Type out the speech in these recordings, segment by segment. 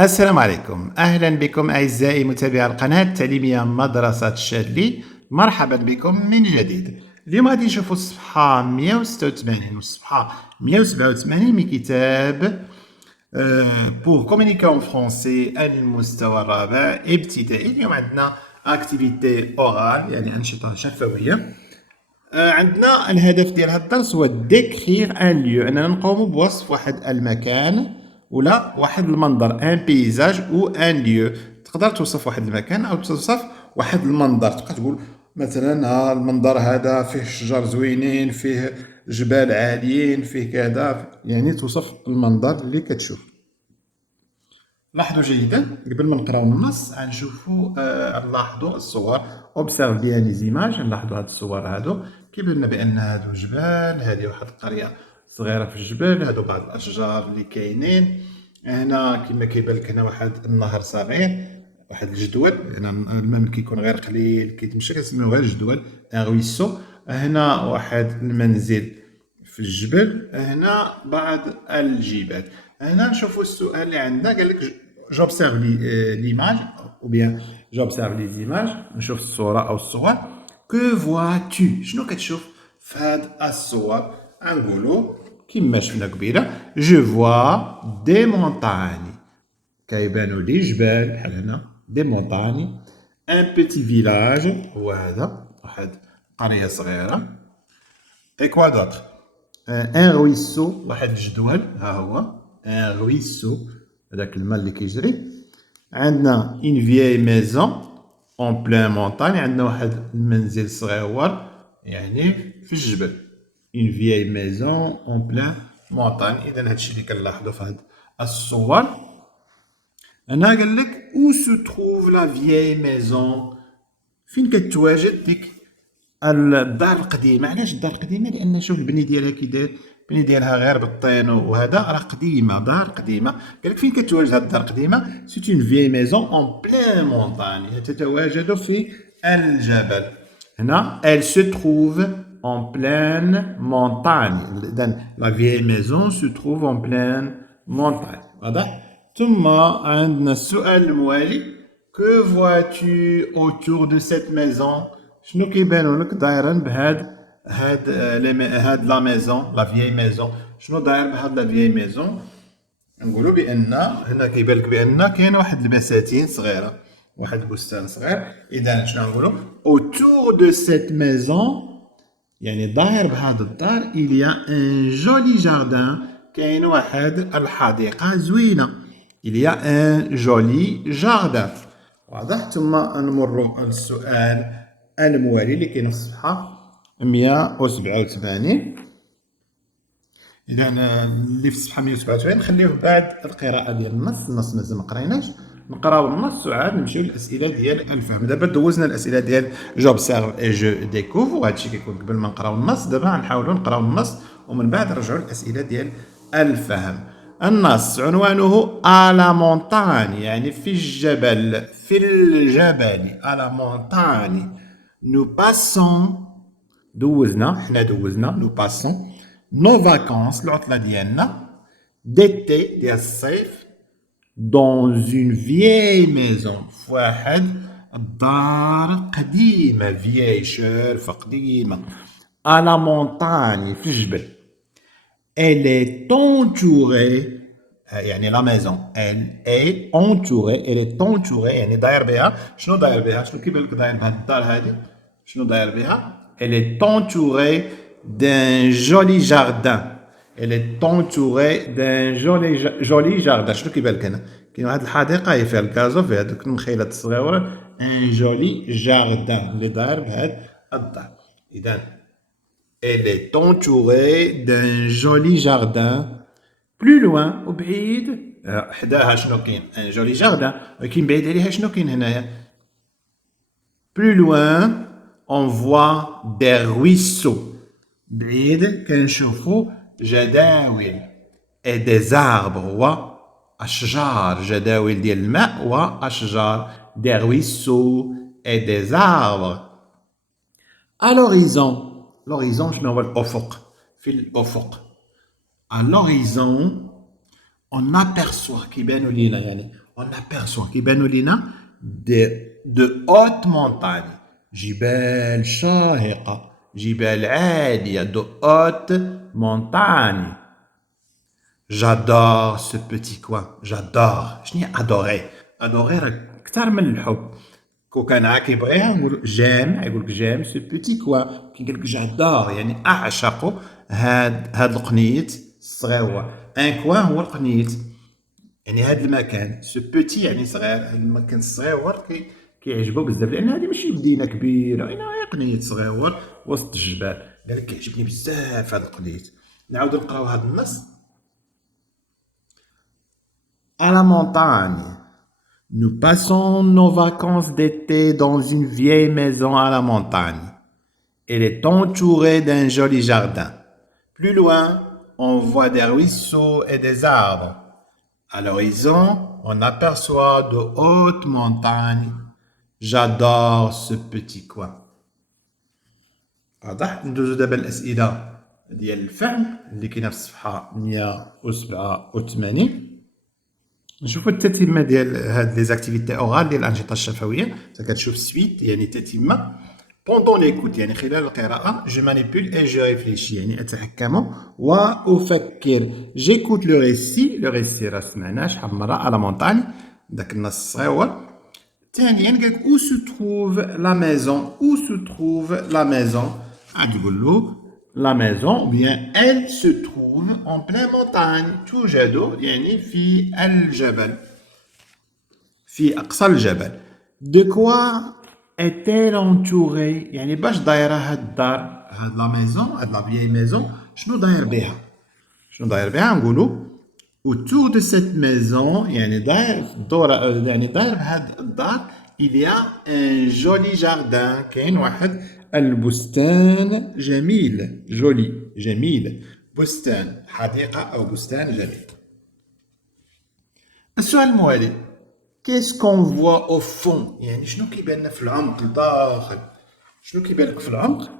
السلام عليكم، أهلا بكم أعزائي متابعي القناة التعليمية مدرسة شادلي. مرحبا بكم من جديد. اليوم غادي نشوفوا الصفحة 186 والصفحة 187 من كتاب بور كومونيكي اون فرونسي المستوى الرابع ابتدائي. اليوم عندنا اكتيفيتي اورال يعني أنشطة شفوية. عندنا الهدف ديال هذا الدرس هو ديكريغ ان ليو، اننا نقوم بوصف واحد المكان ولا واحد المنظر، ان بيزاج او ان ليو. تقدر توصف واحد المكان او توصف واحد المنظر، تبقى تقول مثلا ها المنظر هذا فيه شجر زوينين، فيه جبال عاليين، فيه كذا، يعني توصف المنظر اللي كتشوف. لاحظوا جيدا قبل ما نقراو النص غنشوفوا نلاحظوا الصور، اوبسيرف بيان لي زيماج. نلاحظوا هاد الصور هادو كيبان لنا بان هادو جبال، هادي واحد القريه صغيره في الجبل، هادو بعض الاشجار اللي كاينين. هنا كما كيبان لك هنا واحد النهر صغير، واحد الجدول، هنا الماء ملي كيكون غير قليل كيتمشى كنسميوه غير الجدول، ان رويسو. هنا واحد المنزل في الجبل، هنا بعض الجبال. هنا نشوفوا السؤال اللي عندنا، قال لك j'observe l'image ou bien j'observe les images. نشوف الصورة أو الصور. que vois-tu؟ شنو كتشوف في هاد الصور؟ غنقولوا كيما شفنا قبيلة je vois des montagnes، كيبانوا لي جبال بحال هنا des montagnes. un petit village هو هذا واحد قرية صغيرة. et quoi d'autre؟ ان رويسو، واحد الجدول ها هو ان رويسو، هذاك الماء اللي كيجري. عندنا اون فيي ميزون اون بلان مونطاني، عندنا واحد المنزل صغيور يعني في الجبل. اون فيي ميزون اون بلان مونطاني. اذا هادشي اللي كنلاحظوا في هاد الصور. هنا قال لك او سو تروف لا فيي ميزون، فين كتواجد ديك الدار القديمه. علاش الدار القديمه؟ لان شوف البني ديالها كي داير، البني ديالها غير بالطين وهذا، راه قديمه، دار قديمه. قال لك فين كتواجد هاد الدار القديمه؟ سي اون فيي ميزون اون بلان مونطاني، تتواجد في الجبل. هنا elle se trouve en pleine montagne. اذا لا فيي ميزون se trouve en pleine montagne. واضح؟ ثم عندنا السؤال الموالي que vois-tu autour de cette maison؟ شنو كيبانوا لك دايرين هاد لا ميزون، لا فيي ميزون؟ شنو داير بهاد لا فيي ميزون؟ نقولوا بان هنا كيبان لك بان كاين واحد البساتين صغيره، واحد البستان صغير. اذا شنو نقولوا autour de cette maison، يعني داير بهاد الدار il y a un joli jardin، كاين واحد الحديقه زوينه. il y a un joli jardin. واضح؟ ثم نمروا للسؤال الموالي اللي كاين في الصفحه 187. اذا اللي في الصفحه 187 نخليوه بعد القراءه ديال النص مازال ما قريناش. نقراو النص وعاد نمشيو للاسئله ديال الفهم. دابا دوزنا الاسئله ديال جوبسيرف اي جو ديكوفر، وهادشي كيكون قبل ما نقراو النص. دابا غنحاولوا نقراو النص ومن بعد نرجعوا للاسئله ديال الفهم. النص عنوانه على مونتاني، يعني في الجبل، في الجبل، على مونتاني. نو باسون، دوزنا حنا دوزنا نو باسون نو فاكونس، العطله ديالنا ديتي ديال الصيف، دون اون فيي ميزون، في واحد الدار قديمه، فيي شارفه قديمه، على مونتاني في الجبل. elle est entourée، يعني لا ميزون elle est entourée، elle est entourée يعني داير بها. شنو داير بها؟ شنو كيبان لك داير بها الدار هذه؟ شنو داير بها؟ elle est entourée d'un joli jardin. elle est entourée d'un joli jardin. شنو كيبان لك هنا؟ كاين واحد الحديقه هي فيها الكازو، فيها دوك المخيلات الصغيره، ان جولي جاردان اللي داير بهاد الدار. اذا elle est entourée d'un joli jardin. Plus loin وبعيد حداها شنو كاين؟ ان جولي جاردان. ولكن بعيد عليها شنو كاين هنايا؟ Plus loin on voit des ruisseaux. بعيد كنشوفوا جداول. et des arbres هو أشجار، جداول ديال الماء وأشجار. des ruisseaux et des arbres. à l'horizon، l'horizon شنو هو؟ الأفق، في الأفق. à l'horizon on aperçoit، كيبانوا لينا يعني on aperçoit كيبانوا لينا de hautes montagnes جبال شاهقة جبال عالية de hautes montagnes. J'adore ce petit coin. J'adore. شنو هي adorer adorer راه أكثر من الحب. كون كان عا كيبغيها نقول جيم يقول لك جيم سو بوتي كوا كي قال لك جادور يعني اعشق هاد القنيت الصغيور ان كوا هو القنيت يعني هاد المكان سو بوتي يعني صغير هاد المكان الصغيور كيعجبو بزاف لان هادي ماشي مدينه كبيره هي قنيت صغيور وسط الجبال قال لك كيعجبني بزاف هاد القنيت. نعاودو نقراو هاد النص. À la montagne. Nous passons nos vacances d'été dans une vieille maison à la montagne. Elle est entourée d'un joli jardin. Plus loin, on voit des ruisseaux et des arbres. À l'horizon, on aperçoit de hautes montagnes. J'adore ce petit coin. واضح؟ ندوزو دابا الأسئلة ديال الفعل اللي كاينة في الصفحة 187. نشوفوا التتمه ديال هاد لي زاكتيفيتي اورال ديال الانشطه الشفويه. كتشوف سويت يعني تتمه بوندون ليكوت يعني خلال القراءه. جو مانيبول اي جو ريفليشي يعني اتحكم وافكر. جيكوت لو ريسي. لو ريسي راه سمعناه شحال من مره على مونطاني داك النص الصغيور. ثانيا قالك او سو تروف لا ميزون. او سو تروف لا ميزون غادي تقول له La maison, ou bien elle se trouve en pleine montagne. توجد يعني في الجبل. في أقصى الجبل. De quoi est-elle entourée؟ يعني باش دايرة هاد الدار هاد لا ميزون هاد لا فيي ميزون شنو داير بها؟ شنو داير بها؟ نقولو autour de cette maison يعني داير الدورة يعني داير بهاد الدار il y a un joli jardin. كاين واحد البستان جميل. جولي جميل. بستان حديقة أو بستان جميل. السؤال الموالي qu'est-ce qu'on voit au fond؟ يعني شنو كيبان لنا في العمق لداخل؟ شنو كيبان لك في العمق؟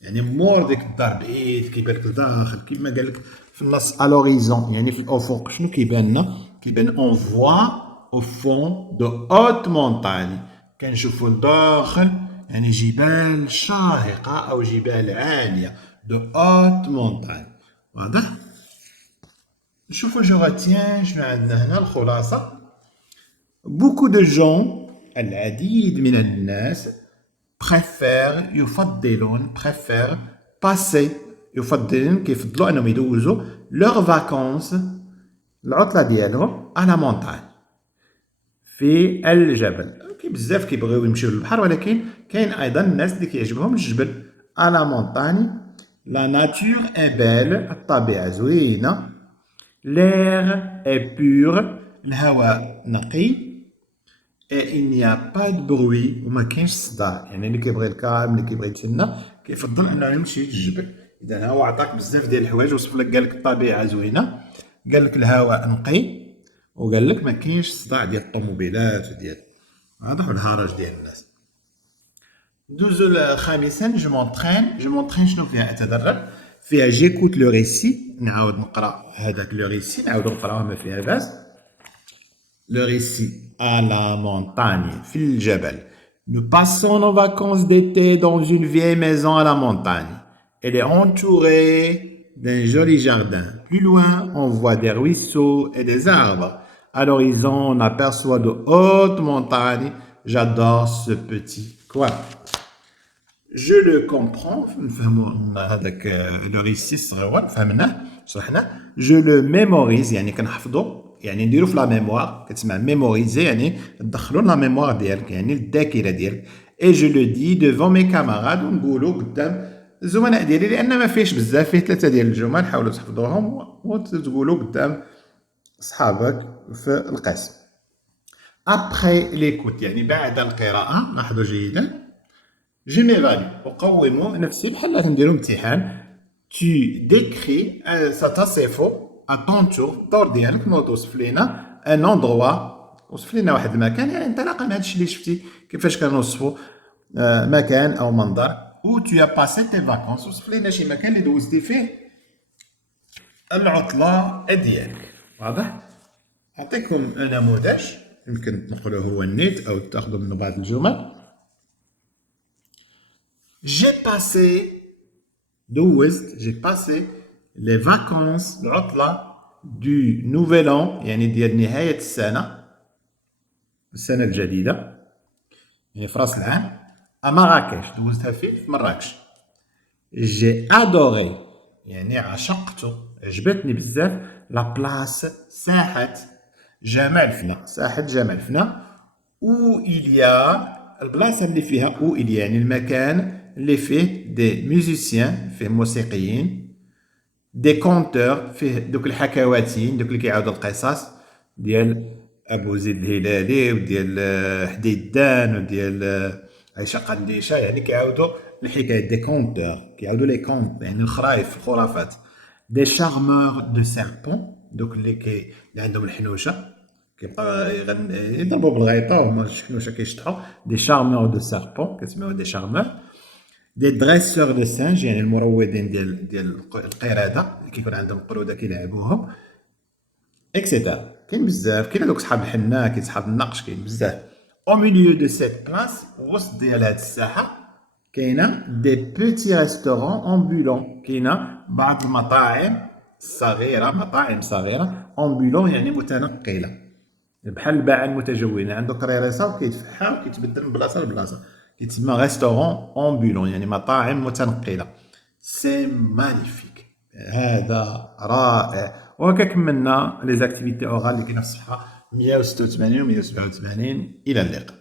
يعني مور ديك الدار بعيد كيبان لك لداخل كيما قال لك في النص الوريزون يعني في الأفق شنو كيبان لنا؟ كيبان on voit au fond de hautes montagnes. كنشوفو لداخل يعني جبال شاهقة أو جبال عالية de hautes montagnes. واضح؟ نشوفو جو راتيان شنو عندنا هنا الخلاصة. beaucoup de gens العديد من الناس préfèrent يفضلون préfèrent passer يفضلون كيفضلوا أنهم يدوزوا leurs vacances العطلة ديالهم à la montagne في الجبل. بزاف كيبغيو يمشيو للبحر ولكن كاين ايضا الناس اللي كيعجبهم الجبل. على مونطاني لا ناتور اي بيل الطبيعه زوينه. لير اي بور الهواء نقي. اي il n'y a pas de bruit وما كاينش صداع يعني اللي كيبغي الكالم اللي كيبغي يتسنى كيفضل انه يمشي للجبل. اذا هو عطاك بزاف ديال الحوايج وصف لك قال لك الطبيعه زوينه قال لك الهواء نقي وقال لك ما كاينش صداع ديال الطوموبيلات وديال واضح والهرج ديال الناس. ندوزو خامسا جو مونطرين شنو فيها اتدرب فيها جيكوت لو ريسي. نعاود نقرا هذاك لو ريسي نعاود نقراوه ما فيها باس. لو ريسي à la montagne في الجبل. Nous passons nos vacances d'été dans une vieille maison à la montagne. Elle est entourée d'un joli jardin. Plus loin, on voit des ruisseaux et des arbres. À l'horizon, on aperçoit de hautes montagnes. J'adore ce petit coin. Je le comprends. Je le mémorise يعني كنحفظو يعني نديرو في لا ميموار. كتسمع ميموريزي يعني تدخلو لا ميموار ديالك يعني الذاكره ديالك. اي جو لو دي ديفون مي كاماراد ونقولو قدام الزملاء ديالي لان ما فيهش بزاف فيه 3 ديال الجمل حاولوا تحفظوهم وتقولوا قدام صحابك في القسم. ابخي ليكوت يعني بعد القراءه لاحظوا جيدا. جو ميفالي اقوم نفسي بحال كنديرو امتحان. tu décris ستصف à ton tour الدور ديالك نوض وصف لينا ان اندروا وصف لينا واحد المكان يعني انطلاقا من هادشي اللي شفتي كيفاش كنوصفوا مكان او منظر. و tu as passé tes vacances وصف لينا شي مكان اللي دوزتي فيه العطله ديالك. واضح؟ اعطيكم نموذج يمكن تنقلوه هو النيت أو تاخذوا منه بعض الجمل. J'ai passé دوزت j'ai passé les vacances العطلة du nouvel an يعني ديال نهاية السنة الجديدة يعني في راس العام à Marrakech دوزتها في مراكش. J'ai adoré يعني عشقت عجبتني بزاف لا بلاص ساحة جمال فنا ساحة جمال فنا où il y a البلاصة اللي فيها où il y a يعني المكان اللي فيه دي ميوزيسيان فيه موسيقيين دي كونتور فيه دوك الحكواتين دوك اللي كيعاودوا القصص ديال ابو زيد الهلالي وديال حديدان وديال عيشه قنديشه يعني كيعاودوا الحكايات دي كونتور كيعاودوا لي كونت يعني الخرايف الخرافات دي شارمور دو سيربون دوك اللي عندهم الحنوشه كيبقاو يضربوا بالغيطه وهما الحنوشه كيشطحوا دي شارمور دو سيربون كتسميوهم دي شارمور دي دريسور دو سانج يعني المروضين ديال القرده اللي كيكون عندهم قروده كيلعبوهم اكسيتيرا. كاين بزاف كاين هذوك صحاب الحنه كاين صحاب النقش كاين بزاف. او ميليو دو سيت بلاص وسط ديال هاد الساحه كاينه دي بوتي ريستورون امبولون كاينه بعض المطاعم صغيره مطاعم صغيره امبولون يعني متنقله بحال الباعة المتجولين عنده كريريسه وكيتفحى وكيتبدل من بلاصه لبلاصه كيتسمى ريستورون امبولون يعني مطاعم متنقله. سي مانيفيك هذا رائع. وهكا كملنا لي زاكتيفيتي اورال اللي كاينه في الصفحه 186 و 187. الى اللقاء.